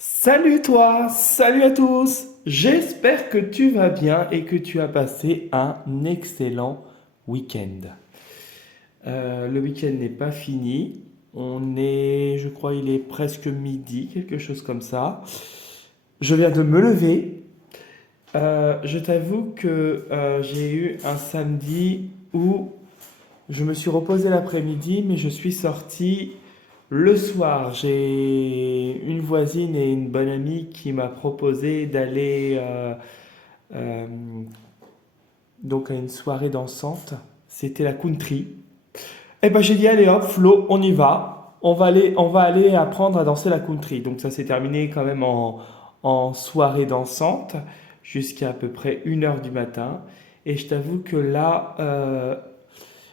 Salut toi, salut à tous. J'espère que tu vas bien et que tu as passé un excellent week-end. Le week-end n'est pas fini. Je crois, il est presque midi, quelque chose comme ça. Je viens de me lever. Je t'avoue que j'ai eu un samedi où je me suis reposé l'après-midi, mais je suis sorti le soir. J'ai une voisine et une bonne amie qui m'a proposé d'aller euh, donc à une soirée dansante. C'était la country. Et ben j'ai dit allez hop, Flo, on y va. On va aller apprendre à danser la country. Donc ça s'est terminé quand même en soirée dansante jusqu'à à peu près 1 heure du matin. Et je t'avoue que là,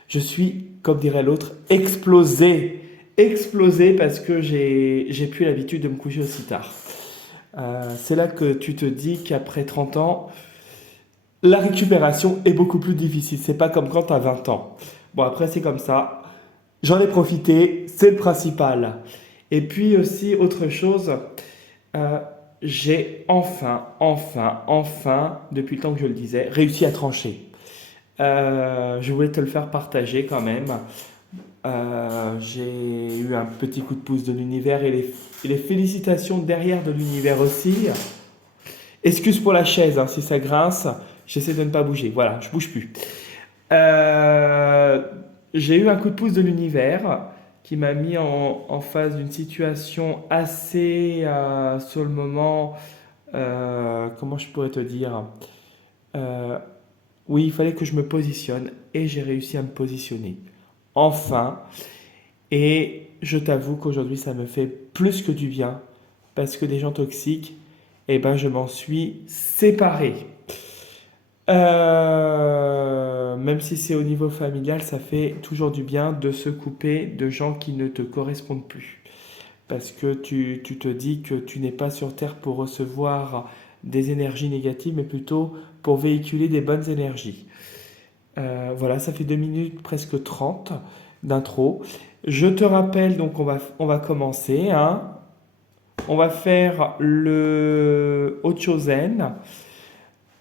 je suis, comme dirait l'autre, explosé. Explosé parce que j'ai plus l'habitude de me coucher aussi tard. C'est là que tu te dis qu'après 30 ans, la récupération est beaucoup plus difficile. C'est pas comme quand tu as 20 ans. Bon, après, c'est comme ça. J'en ai profité, c'est le principal. Et puis aussi, autre chose, euh, j'ai enfin, depuis le temps que je le disais, réussi à trancher. Je voulais te le faire partager quand même. J'ai eu un petit coup de pouce de l'univers et les félicitations derrière de l'univers aussi. Excuse pour la chaise, hein, si ça grince, j'essaie de ne pas bouger. Voilà, je bouge plus. Euh, j'ai eu un coup de pouce de l'univers qui m'a mis en face d'une situation assez, sur le moment, comment je pourrais te dire, Euh, oui, il fallait que je me positionne et j'ai réussi à me positionner. Enfin, et je t'avoue qu'aujourd'hui, ça me fait plus que du bien parce que des gens toxiques, eh ben, je m'en suis séparé. Même si c'est au niveau familial, ça fait toujours du bien de se couper de gens qui ne te correspondent plus. Parce que tu te dis que tu n'es pas sur Terre pour recevoir des énergies négatives, mais plutôt pour véhiculer des bonnes énergies. Voilà, ça fait 2 minutes, presque 30 d'intro. Je te rappelle, donc on va commencer, hein. On va faire le Ochozen,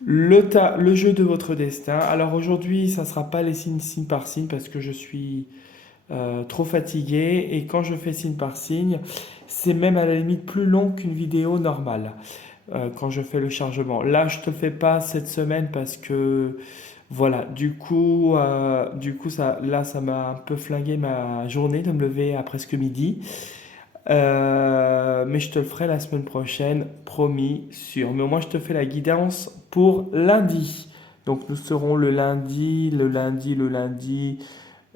le jeu de votre destin. Alors aujourd'hui, ça ne sera pas les signes signe par signe parce que je suis trop fatigué. Et quand je fais signe par signe, c'est même à la limite plus long qu'une vidéo normale quand je fais le chargement. Là, je ne te le fais pas cette semaine parce que voilà, du coup là, ça m'a un peu flingué ma journée de me lever à presque midi. Mais je te le ferai la semaine prochaine, promis, sûr. Mais au moins, je te fais la guidance pour lundi. Donc, nous serons le lundi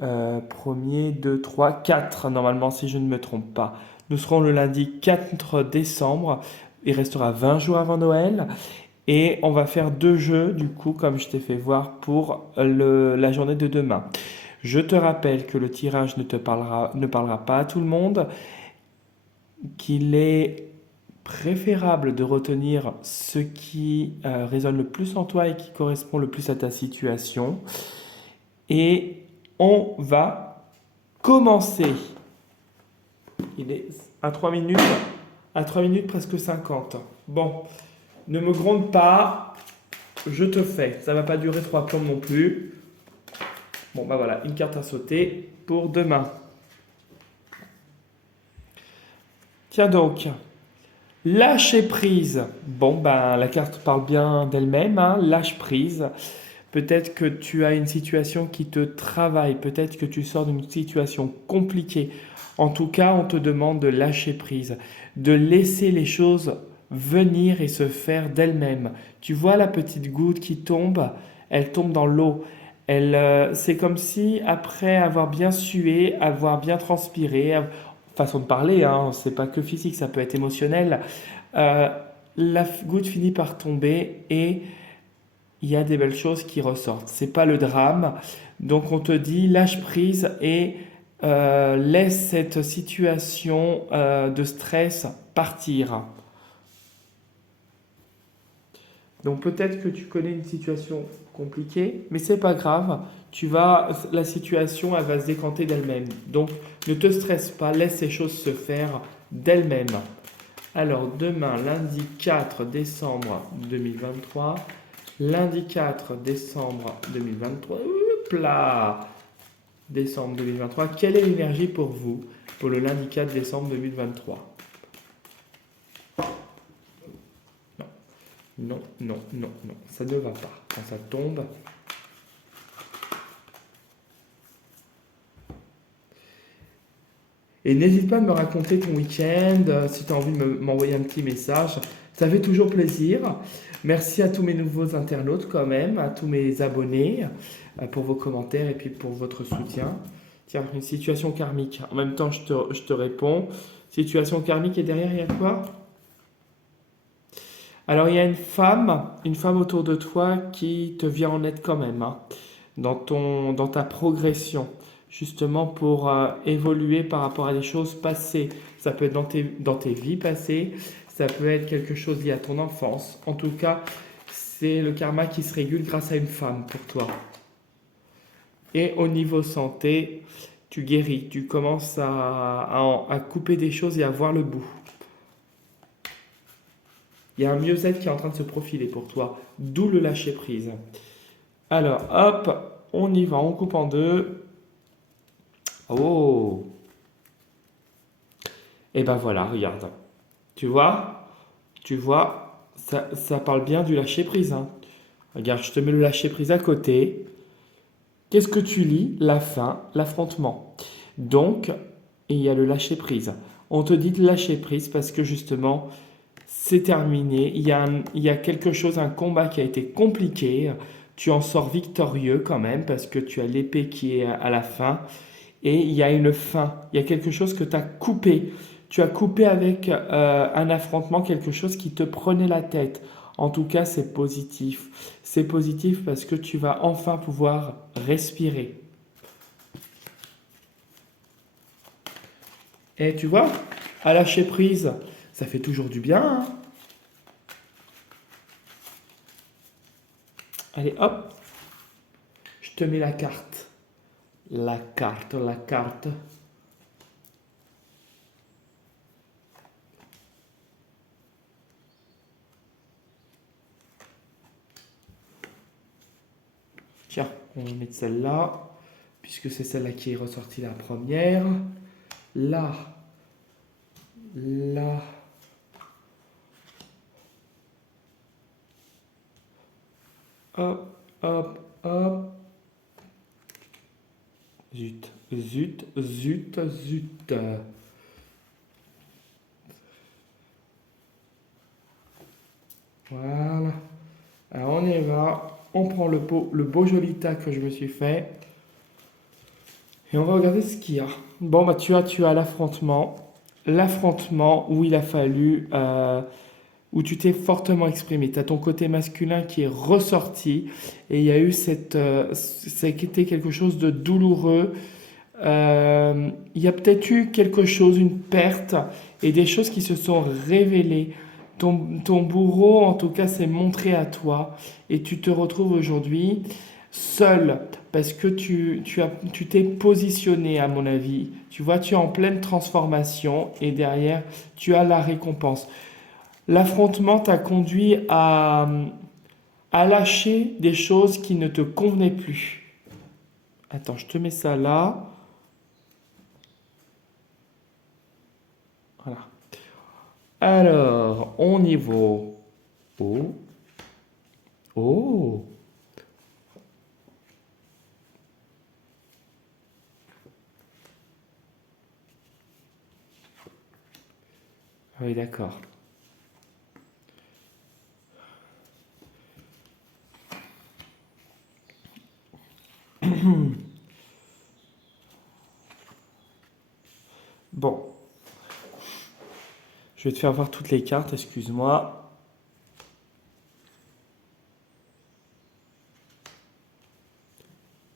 1er, 2, 3, 4, normalement, si je ne me trompe pas. Nous serons le lundi 4 décembre. Il restera 20 jours avant Noël. Et on va faire 2 jeux, du coup, comme je t'ai fait voir, pour la journée de demain. Je te rappelle que le tirage ne parlera pas à tout le monde, qu'il est préférable de retenir ce qui résonne le plus en toi et qui correspond le plus à ta situation. Et on va commencer. Il est à 3 minutes, presque 50. Bon, ne me gronde pas, je te fais. Ça va pas durer 3 plombs non plus. Bon, bah voilà, une carte à sauter pour demain. Tiens donc, lâcher prise. Bon, ben la carte parle bien d'elle-même, hein. Lâche prise. Peut-être que tu as une situation qui te travaille, peut-être que tu sors d'une situation compliquée. En tout cas, on te demande de lâcher prise, de laisser les choses venir et se faire d'elles-mêmes. Tu vois la petite goutte qui tombe, elle tombe dans l'eau. C'est comme si après avoir bien sué, avoir bien transpiré, façon de parler, hein, c'est pas que physique, ça peut être émotionnel. euh, la goutte finit par tomber et il y a des belles choses qui ressortent. C'est pas le drame. Donc on te dit lâche prise et laisse cette situation de stress partir. Donc peut-être que tu connais une situation compliquée, mais c'est pas grave. La situation, elle va se décanter d'elle-même. Donc ne te stresse pas, laisse ces choses se faire d'elles-mêmes. Alors, demain, lundi 4 décembre 2023. Lundi 4 décembre 2023. Hop là! Décembre 2023. Quelle est l'énergie pour vous pour le lundi 4 décembre 2023? Non, non, non, non. Ça ne va pas. Quand ça tombe. Et n'hésite pas à me raconter ton week-end, si tu as envie de m'envoyer un petit message. Ça fait toujours plaisir. Merci à tous mes nouveaux internautes quand même, à tous mes abonnés pour vos commentaires et puis pour votre soutien. Tiens, une situation karmique. En même temps, je te réponds. Situation karmique et derrière, il y a quoi? Alors, il y a une femme autour de toi qui te vient en aide quand même, hein, dans ta progression, justement pour évoluer par rapport à des choses passées. Ça peut être dans tes vies passées, ça peut être quelque chose lié à ton enfance. En tout cas, c'est le karma qui se régule grâce à une femme pour toi. Et au niveau santé, tu guéris, tu commences à couper des choses et à voir le bout. Il y a un mieux-être qui est en train de se profiler pour toi, d'où le lâcher prise. Alors, hop, on y va, on coupe en deux. Oh, et ben voilà, regarde. Tu vois, ça parle bien du lâcher prise, hein. Regarde, je te mets le lâcher prise à côté. Qu'est-ce que tu lis? La fin, l'affrontement. Donc, il y a le lâcher prise. On te dit de lâcher prise parce que justement, c'est terminé. Il y a quelque chose, un combat qui a été compliqué. Tu en sors victorieux quand même parce que tu as l'épée qui est à la fin. Et il y a une fin. Il y a quelque chose que tu as coupé. Tu as coupé avec un affrontement quelque chose qui te prenait la tête. En tout cas, c'est positif. C'est positif parce que tu vas enfin pouvoir respirer. Et tu vois, à lâcher prise, ça fait toujours du bien, hein. Allez, hop, je te mets la carte. La carte, la carte. Tiens, on va mettre celle-là, puisque c'est celle-là qui est ressortie la première. Là, là, hop, hop, hop. Zut, zut, zut, zut. Voilà. Alors on y va. On prend le beau joli tas que je me suis fait. Et on va regarder ce qu'il y a. Bon, bah tu as l'affrontement. L'affrontement où il a fallu, où tu t'es fortement exprimé. Tu as ton côté masculin qui est ressorti. Et il y a eu ça a été quelque chose de douloureux. Il y a peut-être eu quelque chose, une perte, et des choses qui se sont révélées. Ton bourreau, en tout cas, s'est montré à toi, et tu te retrouves aujourd'hui seul, parce que tu t'es positionné, à mon avis. Tu vois, tu es en pleine transformation, et derrière, tu as la récompense. L'affrontement t'a conduit à lâcher des choses qui ne te convenaient plus. Attends, je te mets ça là. Voilà. Alors, au niveau Oh, oh. Ah oui, d'accord. Bon, je vais te faire voir toutes les cartes, excuse-moi.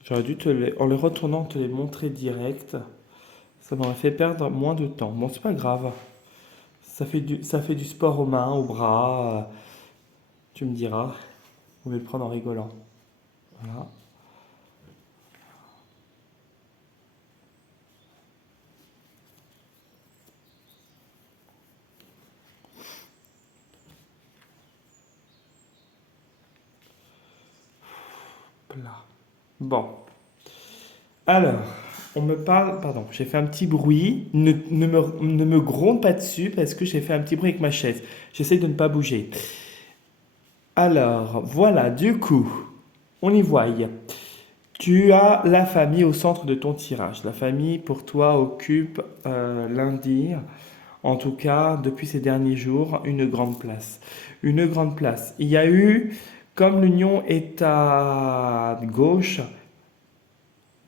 J'aurais dû en les retournant, te les montrer direct. Ça m'aurait fait perdre moins de temps. Bon, c'est pas grave. Ça fait du sport aux mains, aux bras. Tu me diras. On va le prendre en rigolant. Voilà. Là. Bon. Alors, on me parle. Pardon, j'ai fait un petit bruit. Ne me gronde pas dessus parce que j'ai fait un petit bruit avec ma chaise. J'essaie de ne pas bouger. Alors, voilà, du coup, on y voit. Tu as la famille au centre de ton tirage. La famille, pour toi, occupe lundi, en tout cas, depuis ces derniers jours, une grande place. Une grande place. Il y a eu, comme l'union est à gauche,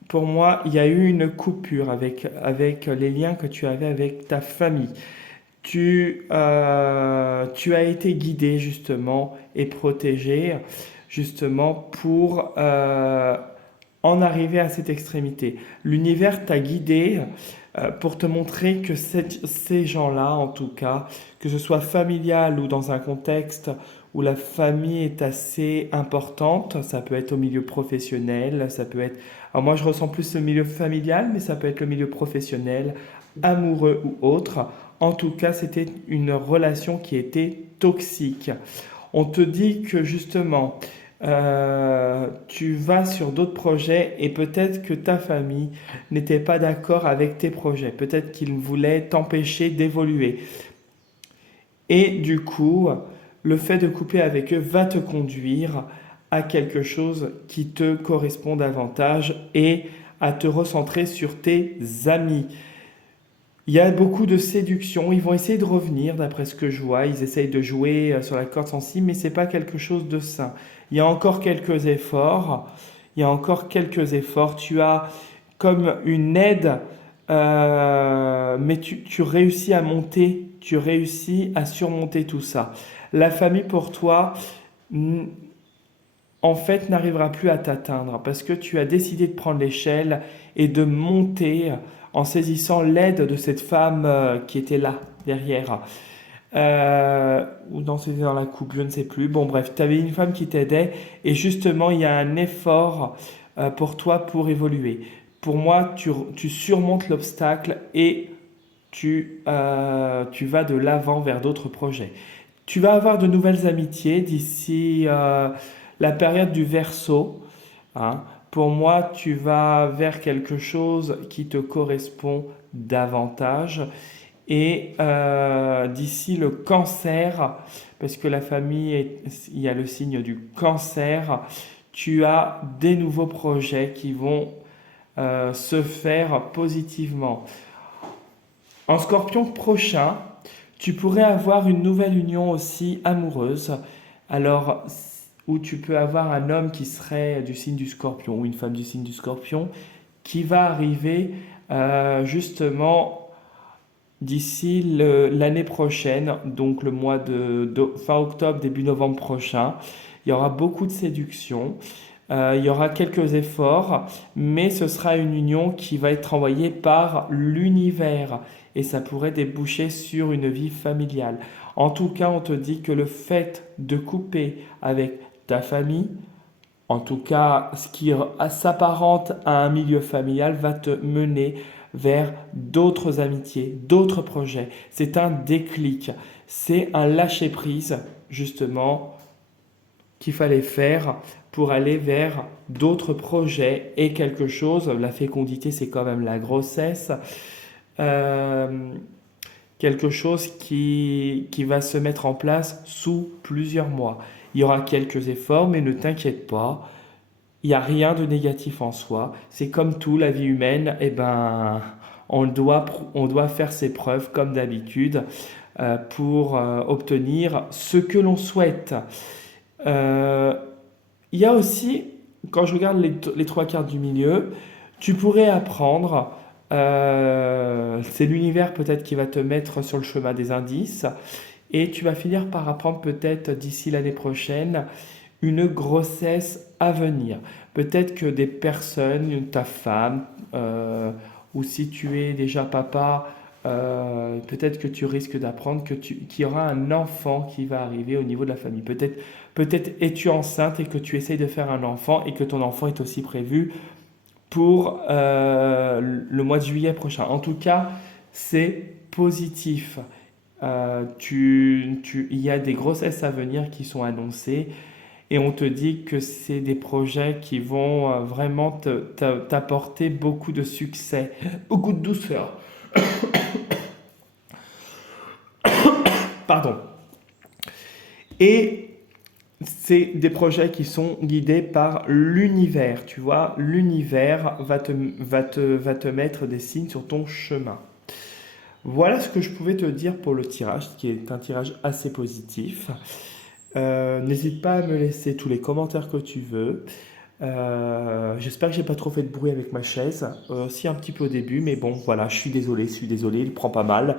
pour moi, il y a eu une coupure avec les liens que tu avais avec ta famille. Tu as été guidé justement et protégé justement pour en arriver à cette extrémité. L'univers t'a guidé pour te montrer que ces gens-là, en tout cas, que ce soit familial ou dans un contexte où la famille est assez importante, ça peut être au milieu professionnel, ça peut être... Alors moi je ressens plus le milieu familial, mais ça peut être le milieu professionnel, amoureux ou autre. En tout cas, c'était une relation qui était toxique. On te dit que justement, tu vas sur d'autres projets et peut-être que ta famille n'était pas d'accord avec tes projets. Peut-être qu'ils voulaient t'empêcher d'évoluer. Et du coup, le fait de couper avec eux va te conduire à quelque chose qui te correspond davantage et à te recentrer sur tes amis. Il y a beaucoup de séduction. Ils vont essayer de revenir, d'après ce que je vois. Ils essayent de jouer sur la corde sensible, mais c'est pas quelque chose de sain. Il y a encore quelques efforts. Il y a encore quelques efforts. Tu as comme une aide, mais tu réussis à monter. Tu réussis à surmonter tout ça. La famille pour toi, en fait, n'arrivera plus à t'atteindre parce que tu as décidé de prendre l'échelle et de monter en saisissant l'aide de cette femme qui était là, derrière. Ou non, c'était dans la coupe, je ne sais plus. Bon, bref, tu avais une femme qui t'aidait et justement, il y a un effort pour toi pour évoluer. Pour moi, tu surmontes l'obstacle et tu vas de l'avant vers d'autres projets. Tu vas avoir de nouvelles amitiés d'ici la période du Verseau. Hein. Pour moi, tu vas vers quelque chose qui te correspond davantage. Et d'ici le Cancer, parce que la famille, il y a le signe du Cancer, tu as des nouveaux projets qui vont se faire positivement. En Scorpion prochain, tu pourrais avoir une nouvelle union aussi amoureuse. Alors, où tu peux avoir un homme qui serait du signe du Scorpion ou une femme du signe du Scorpion qui va arriver justement d'ici l'année prochaine, donc le mois de fin octobre, début novembre prochain. Il y aura beaucoup de séduction. Il y aura quelques efforts, mais ce sera une union qui va être envoyée par l'univers et ça pourrait déboucher sur une vie familiale. En tout cas, on te dit que le fait de couper avec ta famille, en tout cas ce qui s'apparente à un milieu familial, va te mener vers d'autres amitiés, d'autres projets. C'est un déclic, c'est un lâcher-prise, justement, qu'il fallait faire pour aller vers d'autres projets et quelque chose. La fécondité, c'est quand même la grossesse. Euh, Quelque chose qui va se mettre en place sous plusieurs mois. Il y aura quelques efforts, mais ne t'inquiète pas, il n'y a rien de négatif en soi. C'est comme tout, la vie humaine, eh ben, on doit faire ses preuves comme d'habitude pour obtenir ce que l'on souhaite. Euh, il y a aussi, quand je regarde les trois cartes du milieu, tu pourrais apprendre, c'est l'univers peut-être qui va te mettre sur le chemin des indices, et tu vas finir par apprendre peut-être d'ici l'année prochaine une grossesse à venir. Peut-être que des personnes, ta femme, ou si tu es déjà papa, peut-être que tu risques d'apprendre qu'il y aura un enfant qui va arriver au niveau de la famille. Peut-être es-tu enceinte et que tu essayes de faire un enfant et que ton enfant est aussi prévu pour le mois de juillet prochain. En tout cas, c'est positif. Il y a des grossesses à venir qui sont annoncées et on te dit que c'est des projets qui vont vraiment t'apporter beaucoup de succès, beaucoup de douceur. Pardon. Et c'est des projets qui sont guidés par l'univers, tu vois. L'univers va te mettre des signes sur ton chemin. Voilà ce que je pouvais te dire pour le tirage, qui est un tirage assez positif. N'hésite pas à me laisser tous les commentaires que tu veux. J'espère que j'ai pas trop fait de bruit avec ma chaise. Si un petit peu au début, mais bon, voilà, je suis désolé, il prend pas mal.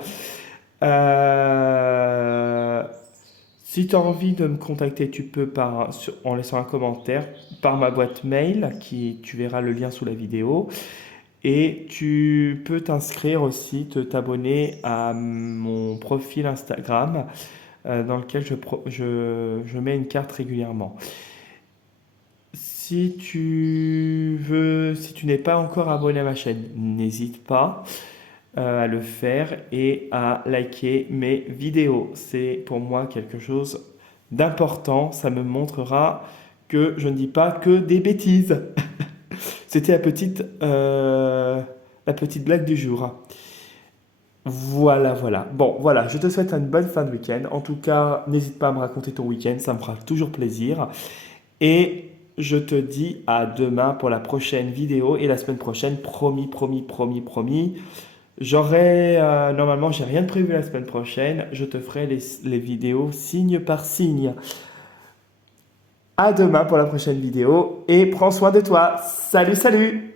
Euh, Si tu as envie de me contacter, tu peux en laissant un commentaire par ma boîte mail, tu verras le lien sous la vidéo. Et tu peux t'inscrire aussi, t'abonner à mon profil Instagram dans lequel je mets une carte régulièrement. Si tu n'es pas encore abonné à ma chaîne, n'hésite pas à le faire et à liker mes vidéos. C'est pour moi quelque chose d'important. Ça me montrera que je ne dis pas que des bêtises. C'était la petite blague du jour. Voilà, voilà. Bon, voilà, je te souhaite une bonne fin de week-end. En tout cas, n'hésite pas à me raconter ton week-end, ça me fera toujours plaisir. Et je te dis à demain pour la prochaine vidéo et la semaine prochaine, promis, promis, promis, promis. Normalement, j'ai rien de prévu la semaine prochaine. Je te ferai les vidéos signe par signe. À demain pour la prochaine vidéo et prends soin de toi. Salut, salut!